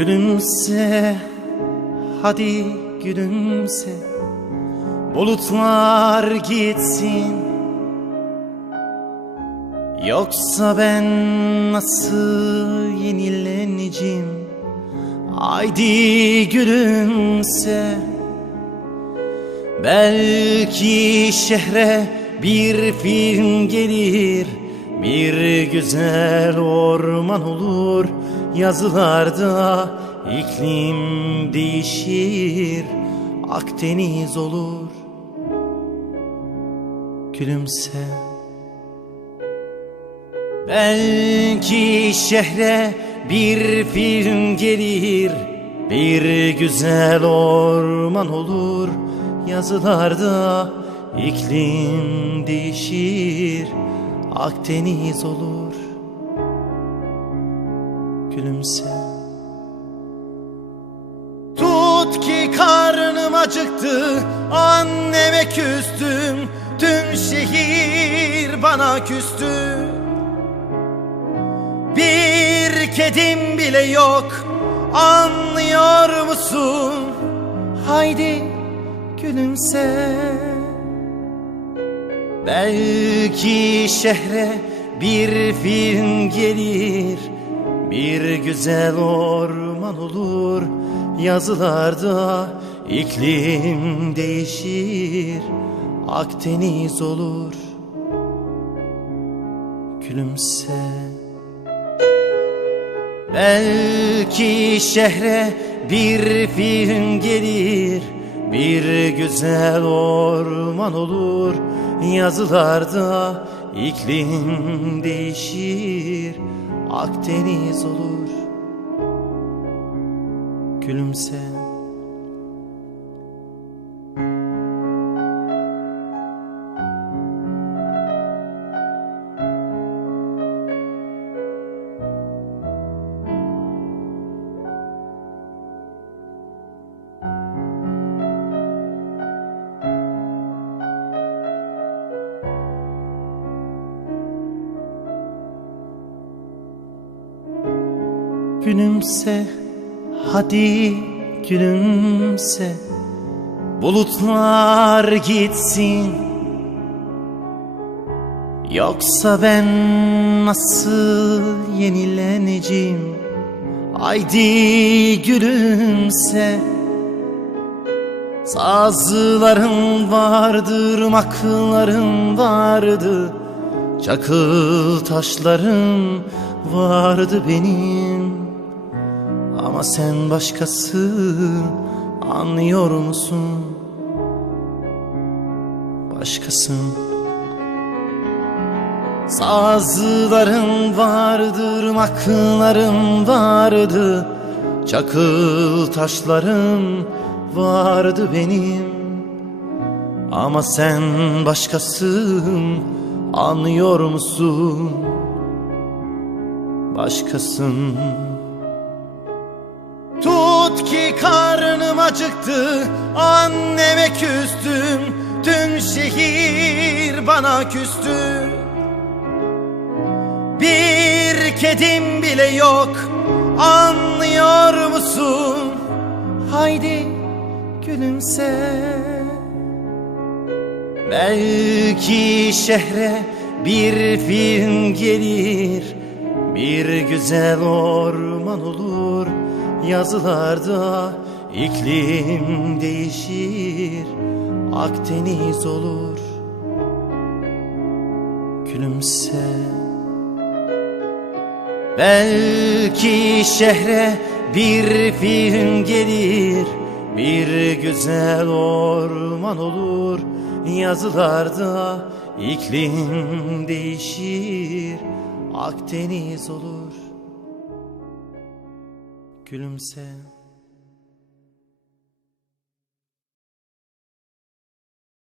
Gülümse, hadi gülümse, bulutlar gitsin. Yoksa ben nasıl yenileneceğim? Haydi gülümse. Belki şehre bir film gelir, bir güzel orman olur. Yazılarda iklim değişir, Akdeniz olur. Gülümse. Belki şehre bir film gelir, bir güzel orman olur. Yazılarda iklim değişir, Akdeniz olur. Gülümse. Tut ki karnım acıktı, anneme küstüm, tüm şehir bana küstü. Bir kedim bile yok, anlıyor musun? Haydi gülümse. Belki şehre bir film gelir, bir güzel orman olur. Yazılarda iklim değişir, Akdeniz olur. Gülümse. Belki şehre bir film gelir, bir güzel orman olur. Yazılarda iklim değişir, Akdeniz olur. Gülümse. Gülümse, hadi gülümse, bulutlar gitsin. Yoksa ben nasıl yenileneceğim? Haydi gülümse. Sazların vardır, makların vardı, çakıl taşlarım vardı benim. Ama sen başkasın, anlıyor musun? Başkasın. Sazların vardır, maklarım vardı, çakıl taşlarım vardı benim. Ama sen başkasın, anlıyor musun? Başkasın. Tut ki karnım acıktı, anneme küstüm, tüm şehir bana küstü. Bir kedim bile yok, anlıyor musun? Haydi gülümse. Belki şehre bir film gelir, bir güzel orman olur. Yazılarda iklim değişir, Akdeniz olur. Gülümse. Belki şehre bir film gelir, bir güzel orman olur. Yazılarda iklim değişir, Akdeniz olur. Gülümse.